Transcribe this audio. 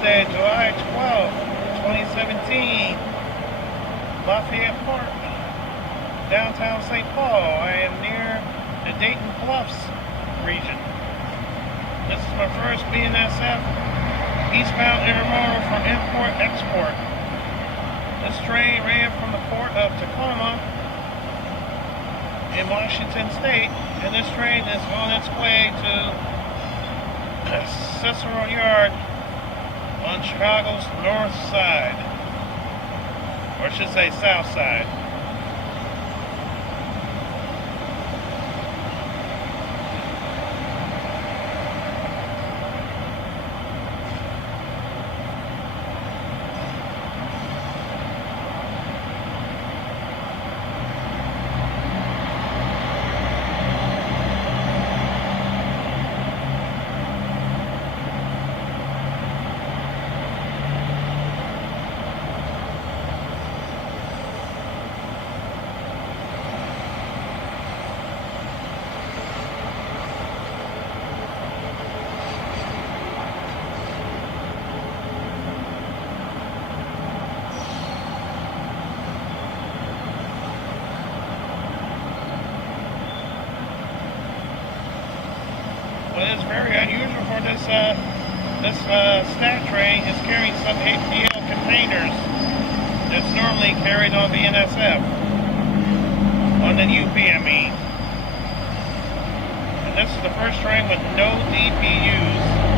Wednesday, July 12th, 2017, Lafayette Park, downtown St. Paul. I am near the Dayton Bluffs region. This is my first BNSF eastbound intermodal for import-export. This train ran from the port of Tacoma in Washington State, and this train is on its way to Cicero Yard on Chicago's north side, or I should say south side. What is very unusual for this stack train is carrying some HDL containers that's normally carried on the NSF, on the UP I mean. And this is the first train with no DPUs.